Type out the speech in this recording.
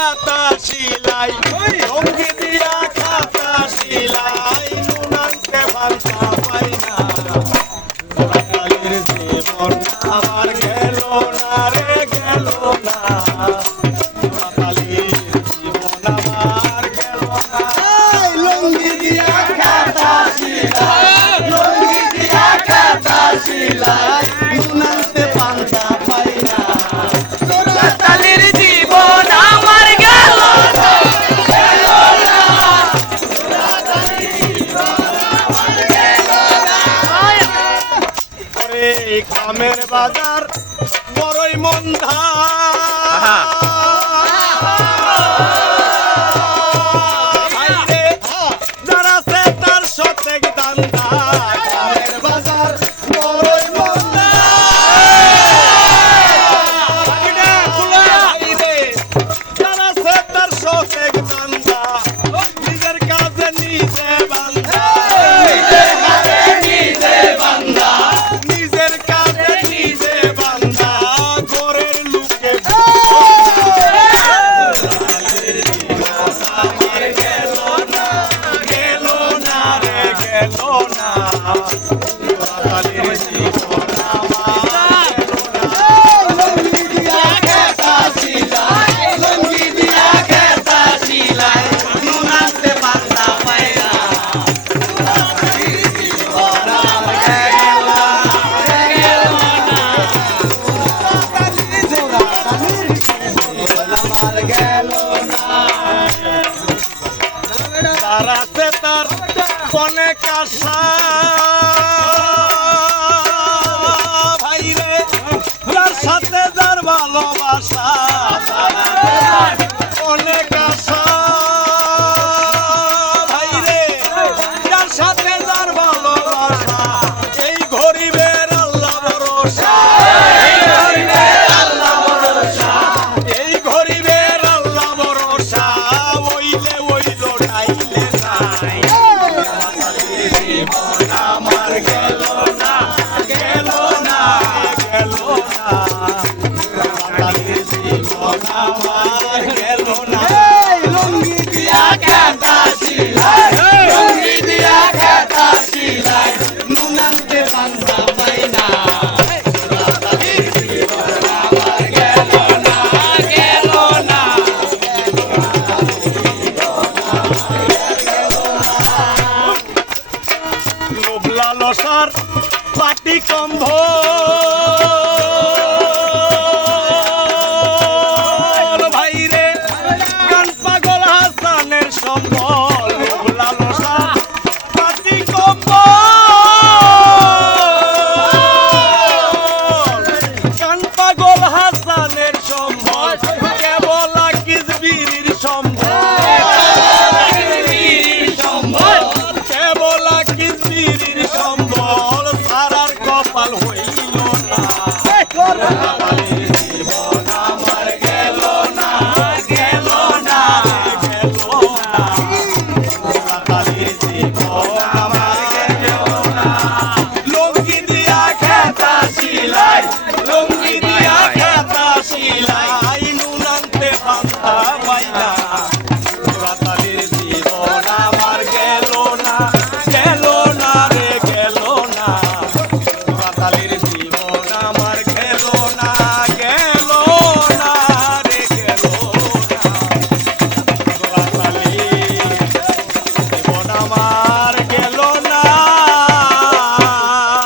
খাতা শিলাই লুঙ্গি দিয়া খাতা শিলাই নুন আনতে পান্তা পাই না কালের জীবন আমার গেল না রে গেল না কালের জীবন আমার গেল না লুঙ্গি দিয়া খাতা শিলাই লুঙ্গি দিয়া খাতা শিলাই নুন আনতে পান্তা পাই না কালের জীবন আমার গেল না গেল না ওরে গ্রামের বাজার বড়ই মন্দা ভাইরে যারা সে তার সতেক দান্দা গ্রামের বাজার বড়ই মন্দা ভাইরে যারা সে তার সতেক দান্দা নিজের কাজে নিজে বান্দা নিজের কাজে নিজে বান্দা ঘরের লোকে আমার গেল না গেল না রে গেল না কালের জীবন আমার লুঙ্গি দিয়া খেতা শিলাই লুঙ্গি দিয়া খেতা শিলাই নুন আনতে পান্তা পাই না তারা সে তার অনেক আশা ভাইরে তার সাথে যার ভালোবাসা অনেক আশা ভাইরে যার সাথে যার ভালোবাসা এই গরিবের আল্লাহ ভরসা এই গরিবের আল্লাহ ভরসা ওইলে ওইল নাইলে নাই জীবন আমার গেল না গেল না গেল না কালের জীবন আমার গেল না লুঙ্গি দিয়া খেতা শিলাই লুঙ্গি দিয়া খেতা শিলাই নুন আনতে পান্তা পাই না কালের জীবন আমার গেল না গেল না লোভ লালসার পাটি কম্ভ ভাইরে গান পাগল হাসানের সম্বল লোভ লালসার পাটি কম্ভ গান পাগল হাসানের সম্বল কেবল কিসবির সম্বল কেবল কিসবির সম্বল সারার কপাল হইল না কালের জীবন আমার গেল না গেল না গেল না কালের জীবন আমার গেল না লুঙ্গি দিয়া খেতা শিলাই লুঙ্গি দিয়া খেতা শিলাই নুন আনতে পান্তা পাই না